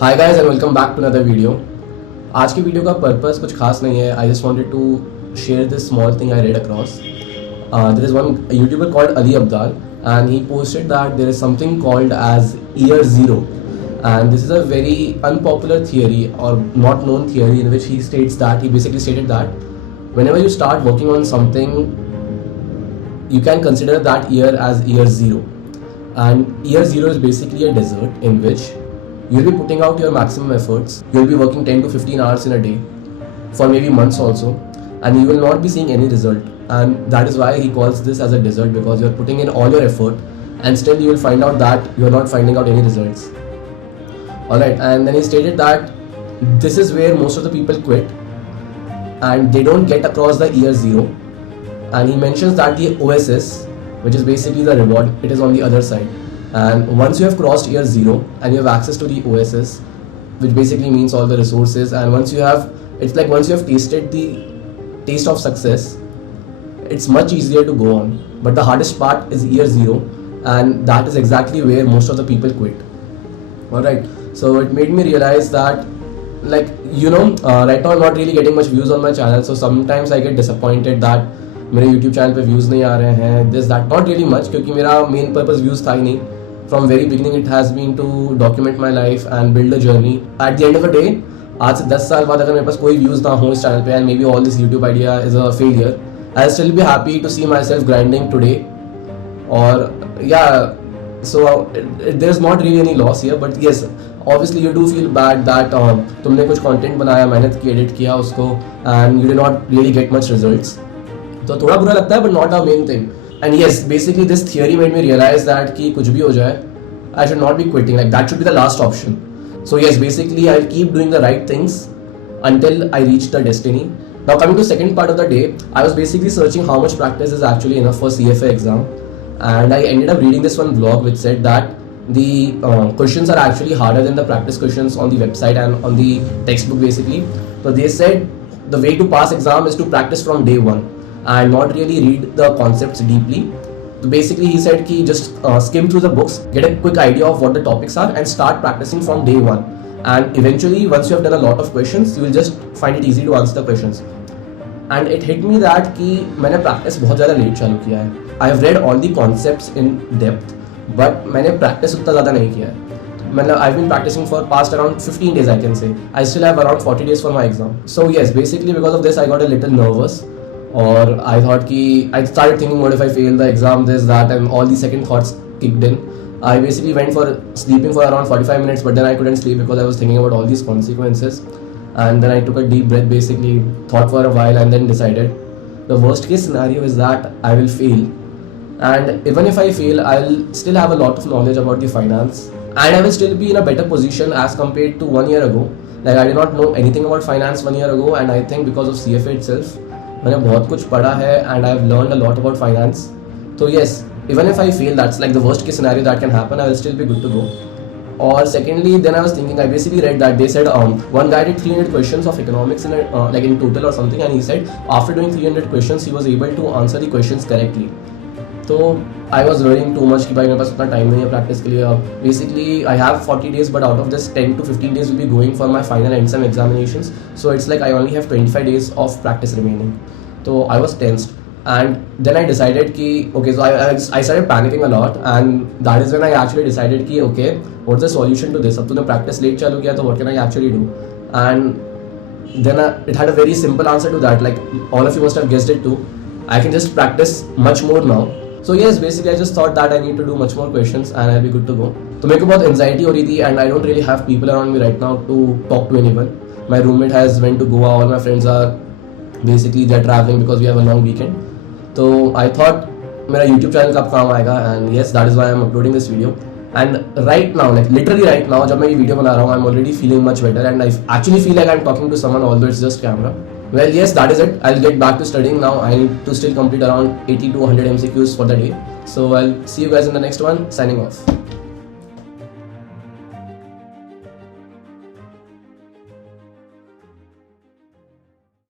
Hi guys and welcome back to another video. आज की video का पर्पस कुछ खास नहीं है। I just wanted to share this small thing I read across. There is one YouTuber called Ali Abdaal and he posted that there is something called as year zero, and this is a very unpopular theory or not known theory in which he states that he basically stated that whenever you start working on something you can consider that year as year zero, and year zero is basically a desert in which you'll be putting out your maximum efforts. You'll be working 10 to 15 hours in a day for maybe months also, and you will not be seeing any result. And that is why he calls this as a desert, because you're putting in all your effort and still you will find out that you're not finding out any results. Alright, and then he stated that this is where most of the people quit and they don't get across the year zero. And he mentions that the OSS, which is basically the reward, it is on the other side. And once you have crossed year zero and you have access to the OSS, which basically means all the resources, and once you have, it's like once you have tasted the taste of success, it's much easier to go on. But the hardest part is year zero, and that is exactly where most of the people quit. Alright, so it made me realize that, like, right now I'm not really getting much views on my channel, so sometimes I get disappointed that मेरे YouTube channel पे views नहीं आ रहे हैं, this that, not really much, क्योंकि मेरा main purpose views था ही नहीं. From very beginning it has been to document my life and build a journey. At the end of the day, आज से 10 साल बाद अगर मेरे पास कोई व्यूज़ ना हो इस चैनल पे and maybe all this YouTube idea is a failure, I still be happy to see myself grinding today. और या so there is not really any loss here, but yes obviously you do feel bad that तुमने कुछ content बनाया, मेहनत की, edit किया उसको, and you did not really get much results. तो थोड़ा बुरा लगता है, but not our main thing. And yes, basically this theory made me realize that कि कुछ भी हो जाए, I should not be quitting. Like that should be the last option. So yes, basically I'll keep doing the right things until I reach the destiny. Now coming to second part of the day, I was basically searching how much practice is actually enough for CFA exam, and I ended up reading this one blog which said that the questions are actually harder than the practice questions on the website and on the textbook basically. So they said the way to pass exam is to practice from day one and not really read the concepts deeply. So basically he said ki just skim through the books, get a quick idea of what the topics are and start practicing from day one, and eventually once you have done a lot of questions you will just find it easy to answer the questions. And it hit me that कि मैंने practice बहुत ज़्यादा late चालू किया है. I have read all the concepts in depth, but मैंने practice उतना ज़्यादा नहीं किया है. मतलब I've been practicing for past around 15 days I can say. I still have around 40 days for my exam. So yes, basically because of this I got a little nervous. Or I thought कि I started thinking what if I fail the exam, this, that, and all these second thoughts kicked in. I basically went for sleeping for around 45 minutes, but then I couldn't sleep because I was thinking about all these consequences. And then I took a deep breath, basically thought for a while, and then decided the worst case scenario is that I will fail. And even if I fail, I'll still have a lot of knowledge about the finance, and I will still be in a better position as compared to 1 year ago. Like I did not know anything about finance 1 year ago, and I think because of CFA itself, मैंने बहुत कुछ पढ़ा है and I've learned a lot about finance. So yes, even if I fail, that's like the worst case scenario that can happen, I will still be good to go. Or secondly, then I was thinking, I basically read that they said one guy did 300 questions of economics in like in total or something, and he said after doing 300 questions he was able to answer the questions correctly. तो I was worrying too much कि भाई मेरे पास उतना time नहीं है practice के लिए. अब basically I have 40 days, but out of this 10 to 15 days will be going for my final and some examinations. So it's like I only have 25 days of practice remaining. So I was tensed, and then I decided कि okay, so I started panicking a lot, and that is when I actually decided कि okay, what's the solution to this? अब तूने practice late चालू किया तो what can I actually do? And then it had a very simple answer to that. Like all of you must have guessed it too. I can just practice much more now. So yes, basically I just thought that I need to do much more questions and I'll be good to go. तो मेरे को बहुत anxiety हो रही थी, and I don't really have people around me right now to talk to anyone. My roommate has went to Goa. All my friends are basically they're traveling because we have a long weekend. तो I thought मेरा YouTube channel कब काम आएगा, and yes, that is why I'm uploading this video. And right now, like literally right now, जब मैं ये video बना रहा हूँ, I'm already feeling much better, and I actually feel like I'm talking to someone, although it's just camera. Well, yes, that is it. I'll get back to studying now. I need to still complete around 80 to 100 MCQs for the day. So I'll see you guys in the next one. Signing off.